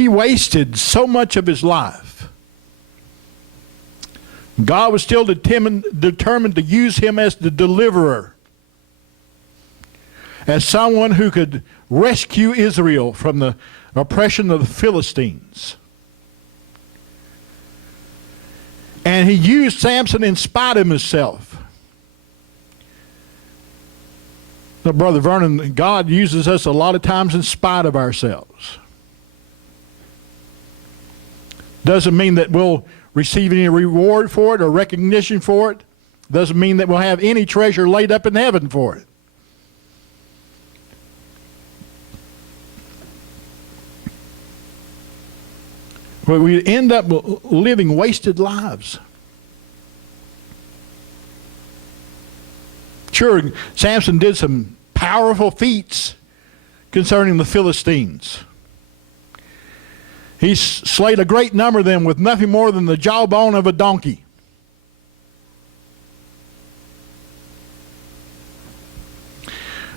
He wasted so much of his life. God was still determined to use him as the deliverer, as someone who could rescue Israel from the oppression of the Philistines. And he used Samson in spite of himself. Now, Brother Vernon, God uses us a lot of times in spite of ourselves. Doesn't mean that we'll receive any reward for it or recognition for it. Doesn't mean that we'll have any treasure laid up in heaven for it. But we end up living wasted lives. Sure, Samson did some powerful feats concerning the Philistines. He slayed a great number of them with nothing more than the jawbone of a donkey.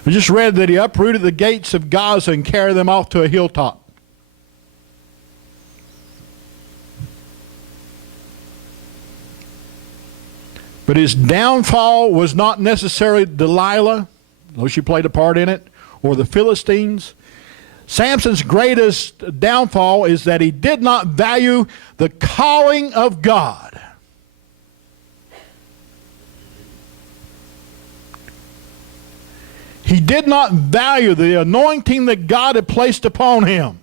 We just read that he uprooted the gates of Gaza and carried them off to a hilltop. But his downfall was not necessarily Delilah, though she played a part in it, or the Philistines. Samson's greatest downfall is that he did not value the calling of God. He did not value the anointing that God had placed upon him.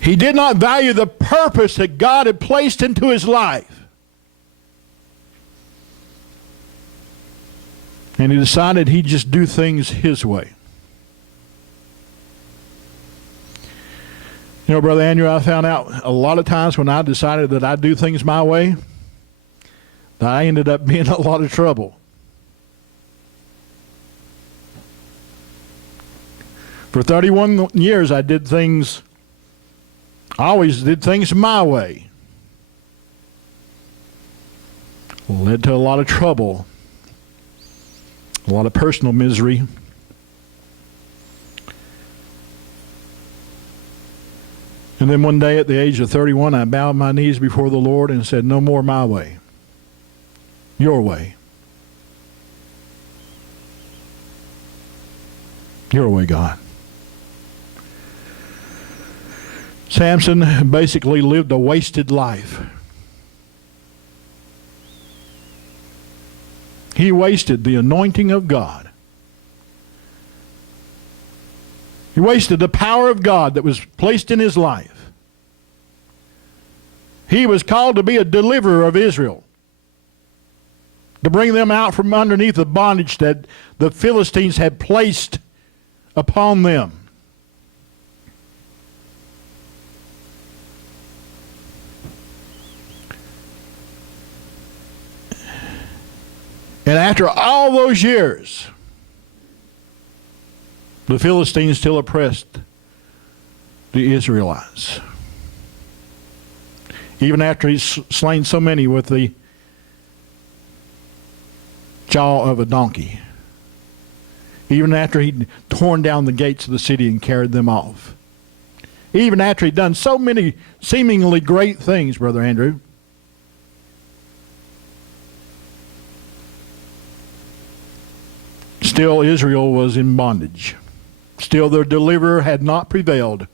He did not value the purpose that God had placed into his life. And he decided he'd just do things his way. You know, Brother Andrew, I found out a lot of times when I decided that I'd do things my way, that I ended up being in a lot of trouble. For 31 years, I always did things my way. Led to a lot of trouble, a lot of personal misery. And then one day at the age of 31, I bowed my knees before the Lord and said, no more my way, your way. Your way, God. Samson basically lived a wasted life. He wasted the anointing of God. He wasted the power of God that was placed in his life. He was called to be a deliverer of Israel, to bring them out from underneath the bondage that the Philistines had placed upon them. And after all those years, the Philistines still oppressed the Israelites. Even after he's slain so many with the jaw of a donkey. Even after he'd torn down the gates of the city and carried them off. Even after he'd done so many seemingly great things, Brother Andrew. Still, Israel was in bondage. Still, their deliverer had not prevailed.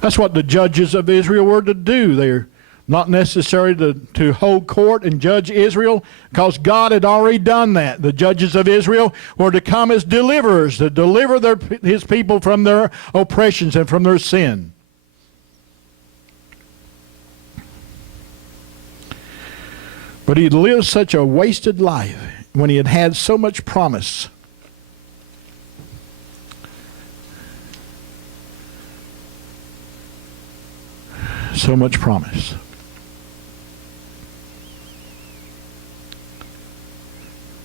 That's what the judges of Israel were to do. They're not necessary to hold court and judge Israel, because God had already done that. The judges of Israel were to come as deliverers, to deliver his people from their oppressions and from their sin. But he lived such a wasted life when he had had so much promise. So much promise.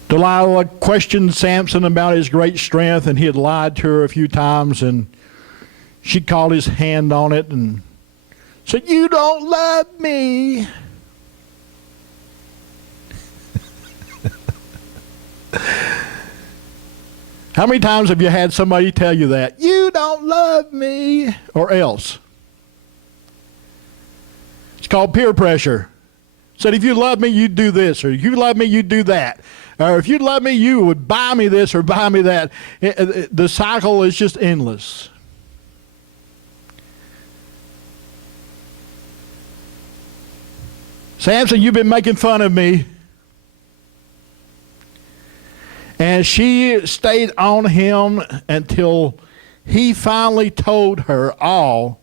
Delilah questioned Samson about his great strength, and he had lied to her a few times, and she called his hand on it and said, "You don't love me." How many times have you had somebody tell you that? You don't love me, or else? It's called peer pressure. Said, if you love me, you'd do this, or if you love me, you'd do that. Or if you love me, you would buy me this or buy me that. The cycle is just endless. Samson, you've been making fun of me. And she stayed on him until he finally told her all